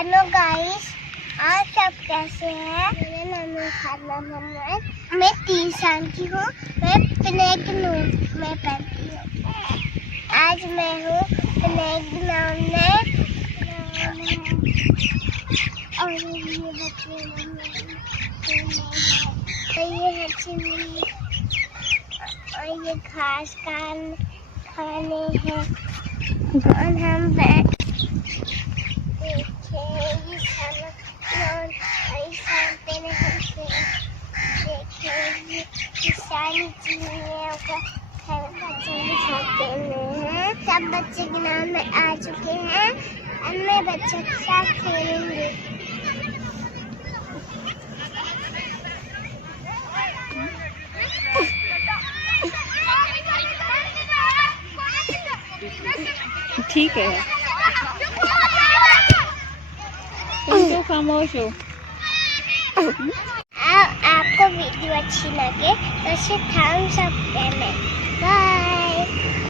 Hello guys, आप सब कैसे हैं? मेरा नाम है फातिमा मुहम्मद, मैं 3 साल की हूँ। मैं प्लेग्रुप में पढ़ती हूँ। आज मैं हूँ प्लेग्राउंड में और ये बच्चे ये है चिमनी और ये घास खाने हैं और हम बैठ सब बच्चे के नाम में आ चुके हैं और मैं बच्चों के साथ खेलूंगी। ठीक है, तुम तो खामोश हो। आपको वीडियो अच्छी लगे तो इसे थम्स अप देना। बाय।